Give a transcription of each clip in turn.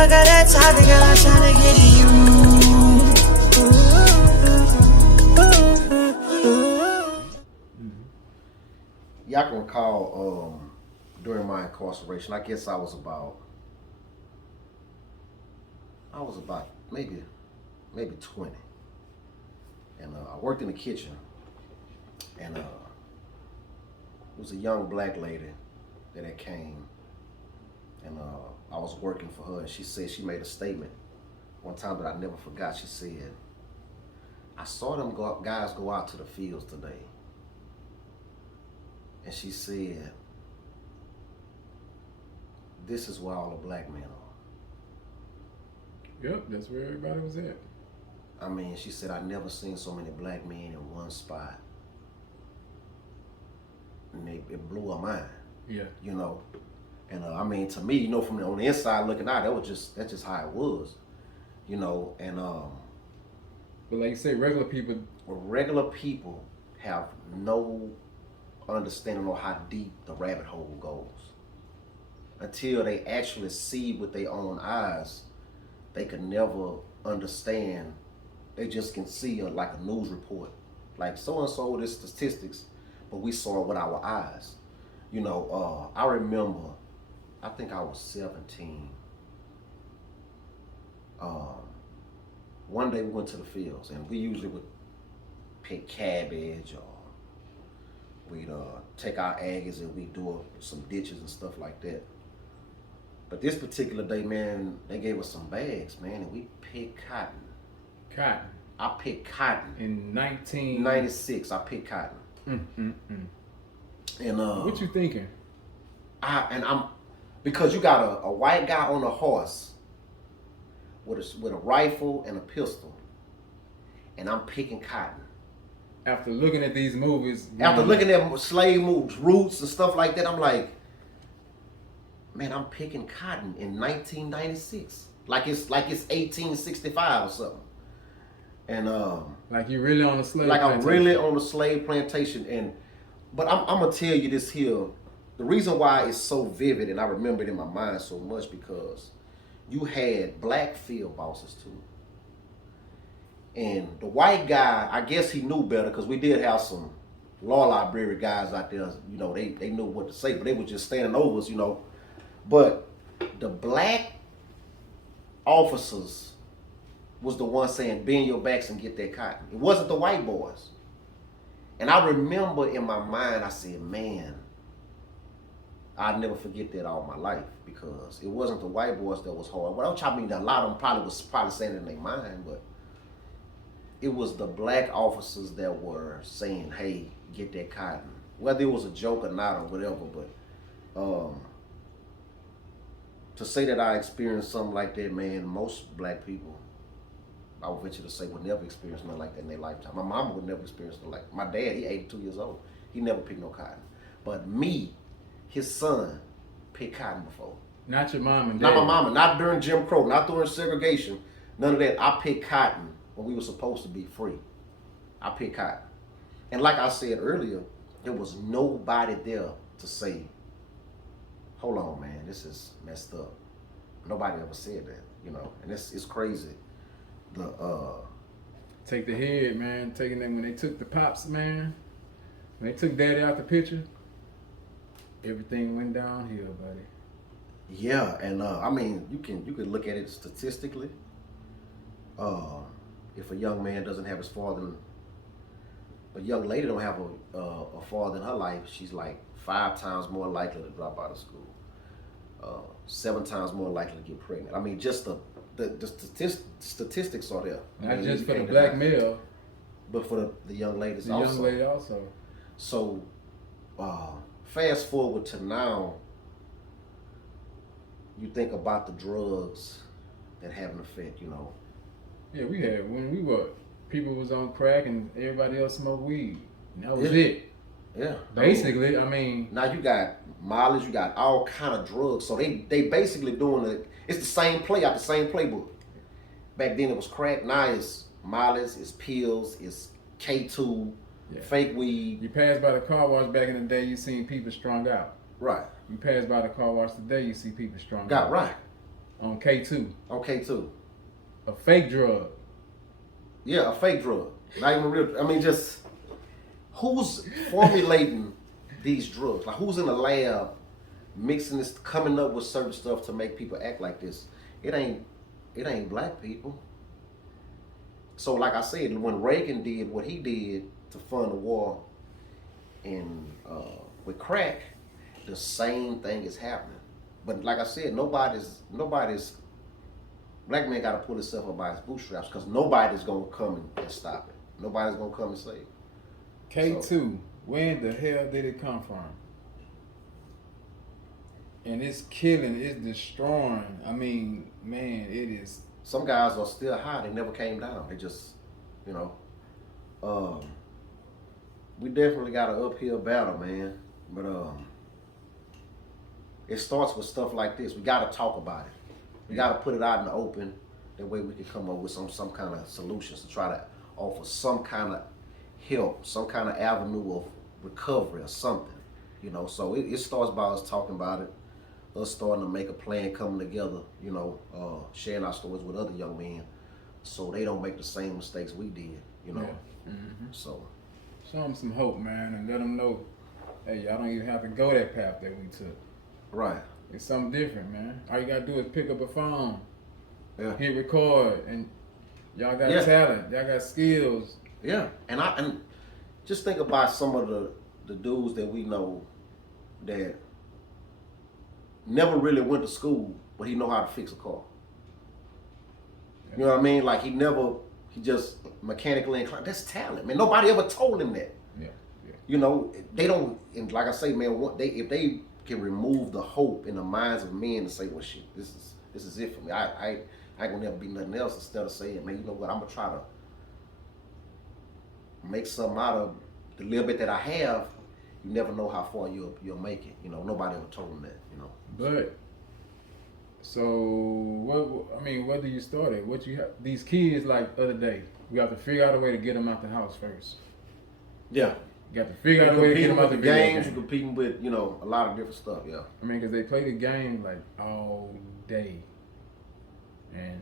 I got that type of girl I'm tryna get to you. Yeah, I can recall during my incarceration, I guess I was about maybe 20. And I worked in the kitchen. And it was a young black lady that came. And I was working for her, and she said, she made a statement one time that I never forgot. She said, I saw them guys go out to the fields today. And she said, this is where all the black men are. Yep, that's where everybody was at. I mean, she said, I never seen so many black men in one spot. And it blew her mind. Yeah. You know? And I mean, to me, you know, from on the inside looking out, that's just how it was. You know, and but like you say, regular people have no understanding on how deep the rabbit hole goes. Until they actually see with their own eyes, they can never understand. They just can see like a news report, like so and so this statistics, but we saw it with our eyes. You know, I remember, I think I was 17. One day we went to the fields, and we usually would pick cabbage, or we'd take our Aggies and we'd do some ditches and stuff like that. But this particular day, man, they gave us some bags, man, and we picked cotton. Cotton. I picked cotton. In 1996, I picked cotton. And what you thinking? Because you got a white guy on a horse with a rifle and a pistol, and I'm picking cotton. After looking at these movies, after looking at slave moves, roots and stuff like that, I'm like, man, I'm picking cotton in 1996, like it's 1865 or something. And like you really on a slave plantation. I'm really on a slave plantation. But I'm gonna tell you this here, the reason why it's so vivid and I remember it in my mind so much, because you had black field bosses too. And the white guy, I guess he knew better, because we did have some law library guys out there, you know, they knew what to say, but they were just standing over us, you know. But the black officers was the one saying, bend your backs and get that cotton. It wasn't the white boys. And I remember in my mind, I said, man, I'll never forget that all my life, because it wasn't the white boys that was hard. Well, I mean, a lot of them probably saying it in their mind, but it was the black officers that were saying, hey, get that cotton. Whether it was a joke or not or whatever, but to say that I experienced something like that, man, most black people, I would venture to say, would never experience nothing like that in their lifetime. My mama would never experience nothing like that. My dad, he 82 years old. He never picked no cotton. But me, his son, picked cotton before. Not your mom and dad. Not my mama, not during Jim Crow, not during segregation, none of that. I picked cotton when we were supposed to be free. I picked cotton. And like I said earlier, there was nobody there to say, hold on, man, this is messed up. Nobody ever said that, you know, and it's crazy. Take the head, man. Taking them when they took the pops, man. When they took daddy out the picture, everything went downhill, buddy. Yeah, and I mean, you can look at it statistically. If a young man doesn't have his father, a young lady don't have a father in her life, she's like 5 times more likely to drop out of school. 7 times more likely to get pregnant. I mean, just the statistics are there. Not just for the black male, but for the young ladies the also. young lady also. So, fast forward to now, you think about the drugs that have an effect, you know. Yeah, we had, when people was on crack and everybody else smoked weed. And that was it. Yeah. Basically, I mean. Now you got mileage, you got all kind of drugs. So they basically doing it's the same play out the same playbook. Back then it was crack, now it's mileage, it's pills, it's K2, fake weed. You pass by the car wash back in the day, you seen people strung out. Right. You pass by the car wash today, you see people strung out. Right. on K2. On K2. A fake drug. Yeah, a fake drug. Not even real. I mean, just who's formulating these drugs? Like, who's in the lab mixing this, coming up with certain stuff to make people act like this? It ain't black people. So, like I said, when Reagan did what he did to fund the war in with crack, the same thing is happening. But like I said, nobody's black man got to pull himself up by his bootstraps, because nobody's gonna come and stop it. Nobody's gonna come and save it. K2, So, where the hell did it come from? And it's killing, it's destroying. I mean, man, it is. some guys are still high. They never came down. They just, you know, we definitely got an uphill battle, man. But it starts with stuff like this. We got to talk about it. We got to put it out in the open. That way we can come up with some kind of solutions to try to offer some kind of help, some kind of avenue of recovery or something. You know, so it starts by us talking about it, us starting to make a plan, coming together, you know, sharing our stories with other young men so they don't make the same mistakes we did, you know. Yeah. Mm-hmm. So Show them some hope, man, and let them know, hey, y'all don't even have to go that path that we took. right. It's something different, man. All you gotta do is pick up a phone, Yeah. hit record, and y'all got Yeah. talent, y'all got skills. Yeah. And just think about some of the dudes that we know that never really went to school, but he know how to fix a car. You know what I mean? Like he just mechanically inclined. That's talent, man. Nobody ever told him that. Yeah, yeah. You know, they don't. And like I say, man, if they can remove the hope in the minds of men to say, well, shit, this is it for me. I ain't gonna never be nothing else. Instead of saying, man, you know what? I'm gonna try to make something out of the little bit that I have. You never know how far you'll make it. You know, nobody ever told them that. You know. But so what do you start at? What you have these kids like the other day? We have to figure out a way to get them out the house first. Yeah. You got to figure out a way to get them out the video games. game. You're competing with, you know, a lot of different stuff. Yeah. I mean, because they play the game like all day, and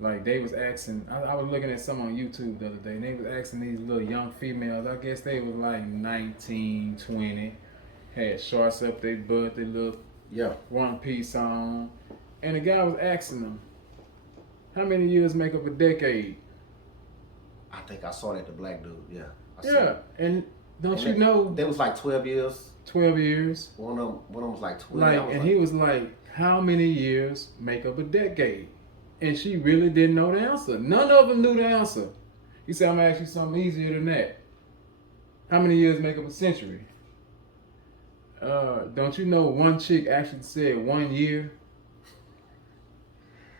like they was asking. I was looking at some on YouTube the other day, and they was asking these little young females. I guess they was like 19, 20, had shorts up their butt, they little Yeah. one piece on, and the guy was asking them, "How many years make up a decade?" I think I saw that the black dude. Yeah. I saw Yeah, it. and don't And you know? They was like 12 years. 12 years. One of them was like 12. Like, and he was like, "How many years make up a decade?" And she really didn't know the answer. None of them knew the answer. He said, "I'm gonna ask you something easier than that. How many years make up a century?" Don't you know one chick actually said 1 year?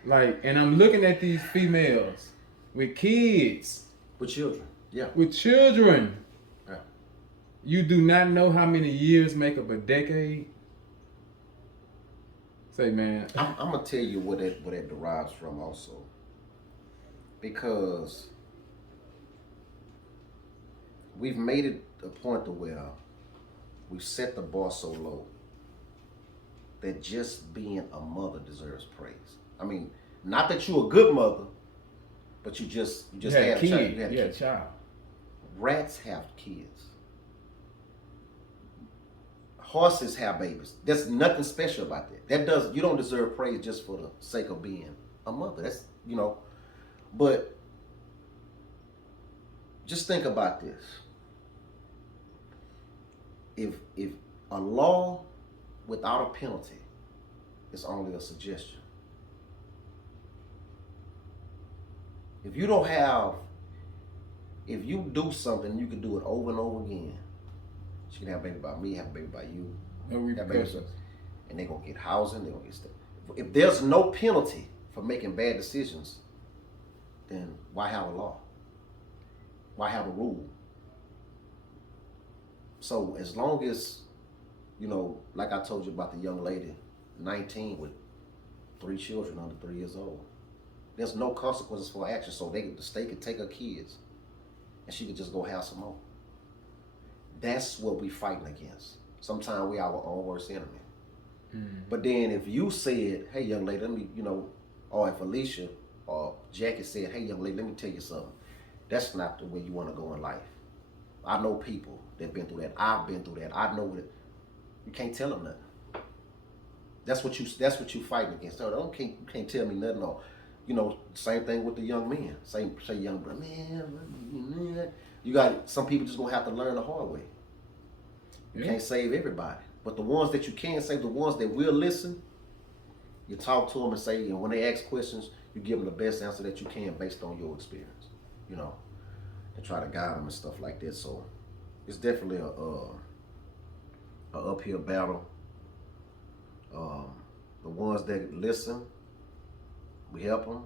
Like, and I'm looking at these females with kids. With children. Yeah. With children. Yeah. You do not know how many years make up a decade? Say, man. I'm gonna tell you where that derives from also. Because we've made it a point to where we've set the bar so low that just being a mother deserves praise. I mean, not that you're a good mother, but you just You had had a a child. kid. You had a Yeah, kid. child. Rats have kids. Horses have babies. There's nothing special about that. You don't deserve praise just for the sake of being a mother. That's, you know. But just think about this. If a law without a penalty is only a suggestion. If you do something, you can do it over and over again. She can have a baby by me, have a baby by you. No have baby, repercussions. and they're going to get housing, they're going to get stuff. If there's no penalty for making bad decisions, then why have a law? Why have a rule? So as long as, you know, like I told you about the young lady, 19 with 3 children under 3 years old, there's no consequences for action. So the state could take her kids and she could just go have some more. That's what we fighting against. Sometimes we our own worst enemy. Mm. But then if you said, hey, young lady, let me, or if Alicia or Jackie said, hey, young lady, let me tell you something. That's not the way you want to go in life. I know people that been through that. I've been through that. I know that you can't tell them nothing. That's what you fighting against. So you can't tell me nothing. Or, same thing with the young men. Say young brother, man. You got some people just gonna have to learn the hard way. You can't save everybody, but the ones that you can save, the ones that will listen, you talk to them and say, when they ask questions, you give them the best answer that you can based on your experience, and try to guide them and stuff like that. So it's definitely a uphill battle. The ones that listen, we help them.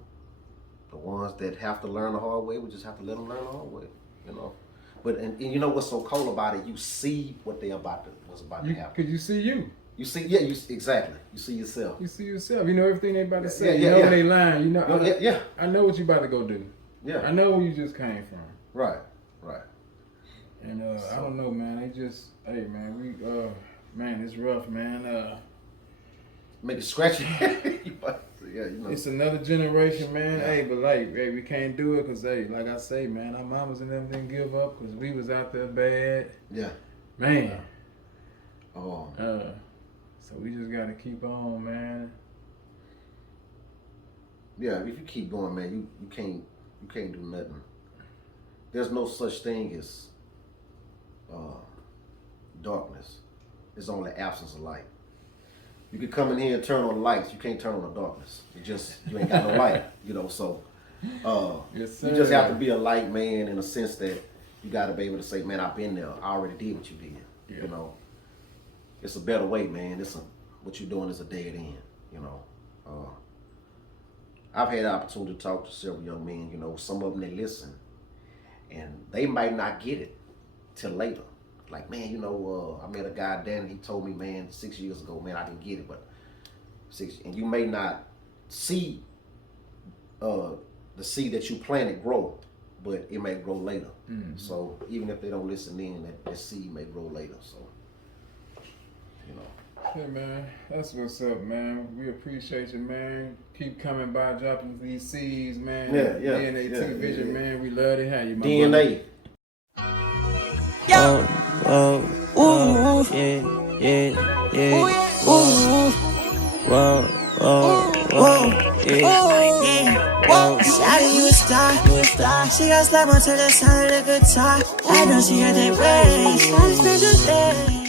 The ones that have to learn the hard way, we just have to let them learn the hard way, But and you know what's so cool about it? You see what what's about to happen. Cause you see you. You see, exactly. You see yourself. You see yourself. You know everything they about to say. Yeah, when they lying. I know what you about to go do. Yeah. I know where you just came from. Right. And I don't know, man. They just, hey, man, man, it's rough, man. Make it scratchy. It's another generation, man. Yeah. Hey, but we can't do it because, like I say, man, our mamas and them didn't give up because we was out there bad. Yeah. Man. So we just gotta keep on, man. Yeah, if you keep going, man, you can't do nothing. There's no such thing as darkness. It's only absence of light. You can come in here and turn on the lights. You can't turn on the darkness. You ain't got no light, So yes, you just have to be a light man in a sense that you got to be able to say, man, I've been there. I already did what you did. Yeah. It's a better way, man. What you're doing is a dead end. I've had the opportunity to talk to several young men. Some of them, they listen, and they might not get it till later. Like, man, I met a guy, Dan, he told me, man, 6 years ago, man, I didn't get it, but and you may not see the seed that you planted grow, but it may grow later. Mm-hmm. So even if they don't listen in, that seed may grow later. So, Hey, man, that's what's up, man. We appreciate you, man. Keep coming by, dropping these seeds, man. Yeah. DNA-TVISION, man. We love to have you, my DNA. Yo. Ooh. Yeah. Ooh. Whoa. Shawty, you a star. She got slap onto the side of the guitar. I know she got that race. Special day.